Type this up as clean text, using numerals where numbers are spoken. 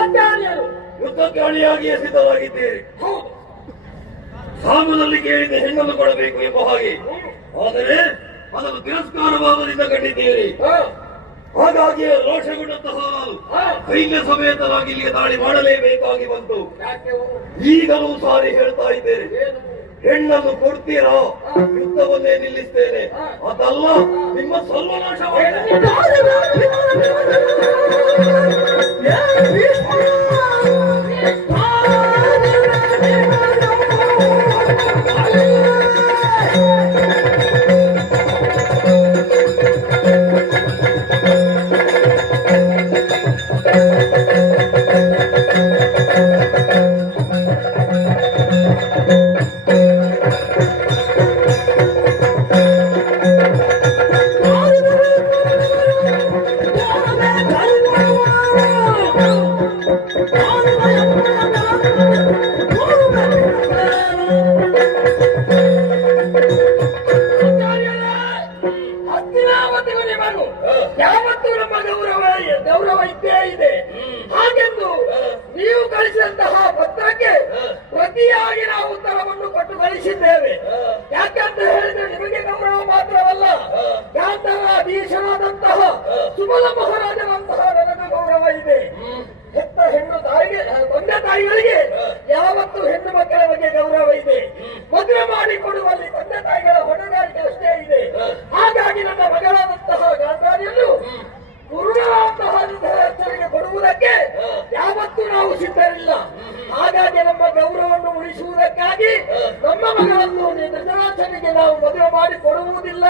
ಆಚಾರ್ಯರು ಯುದ್ಧಕ್ಕೆ ಅಣಿಯಾಗಿಯೇ ಸಿದ್ಧರಾಗಿದ್ದೀರಿ. ಸಾಮದಲ್ಲಿ ಕೇಳಿದ ಹೆಣ್ಣನ್ನು ಕೊಡಬೇಕು ಎಂಬ ಹಾಗೆ, ಆದರೆ ಅದನ್ನು ತಿರಸ್ಕಾರವಾದದಿಂದ ಕಂಡಿದ್ದೀರಿ. ಹಾಗಾಗಿ ರೋಷಗೊಂಡಂತಹ ಸೈನ್ಯ ಸಮೇತರಾಗಿ ಇಲ್ಲಿಗೆ ದಾಳಿ ಮಾಡಲೇಬೇಕಾಗಿ ಬಂತು. ಈಗಲೂ ಸಾರಿ ಹೇಳ್ತಾ ಇದ್ದೇನೆ, ಹೆಣ್ಣನ್ನು ಕೊಡ್ತೀರಾ ಯುದ್ಧವನ್ನೇ ನಿಲ್ಲಿಸ್ತೇನೆ, ಅದಲ್ಲ ನಿಮ್ಮ ಸರ್ವನಾಶವಾಗಿದೆ. ಯಾವತ್ತೂ ನಮ್ಮ ಗೌರವ ಇದ್ದೇ ಇದೆ. ಹಾಗೆಂದು ನೀವು ಕಳಿಸಿದಂತಹ ಪತ್ರಕ್ಕೆ ಪ್ರತಿಯಾಗಿ ನಾವು ಉತ್ತರವನ್ನು ಕೊಟ್ಟು ಕಳಿಸಿದ್ದೇವೆ. ಯಾಕಂತ ಹೇಳಿದ್ರೆ ನಿಮಗೆ ಗೌರವ ಮಾತ್ರವಲ್ಲ, ಗಾಂಧಾರಾಧೀಶನಾದಂತಹ ಸುಮಲ ಮಹಾರಾಜನಂತಹ ನನಗೆ ಗೌರವ ಇದೆ. ಹೆತ್ತ ಹೆಣ್ಣು ತಾಯಿಗೆ, ತಂದೆ ತಾಯಿಗಳಿಗೆ ಯಾವತ್ತೂ ಹೆಣ್ಣು ಮಕ್ಕಳ ಬಗ್ಗೆ ಗೌರವ ಇದೆ. ಮದುವೆ ಮಾಡಿಕೊಡುವಲ್ಲಿ ತಂದೆ ತಾಯಿಗಳ ಹೊಣೆಗಾರಿಕೆ ಅಷ್ಟೇ ಇದೆ. ಹಾಗಾಗಿ ನನ್ನ ಮಗಳಾದಂತಹ ಗಾಂಧಾರಿಯನ್ನು ಗುರುಗಳಂತಹ ಎಚ್ಚರಿಕೆ ಕೊಡುವುದಕ್ಕೆ ಯಾವತ್ತೂ ನಾವು ಸಿದ್ಧರಿಲ್ಲ. ಹಾಗಾಗಿ ನಮ್ಮ ಗೌರವವನ್ನು ಉಳಿಸುವುದಕ್ಕಾಗಿ ನಮ್ಮ ಮಗಳನ್ನು ಧೃತರಾಷ್ಟ್ರನಿಗೆ ನಾವು ಮದುವೆ ಮಾಡಿ ಕೊಡುವುದಿಲ್ಲ.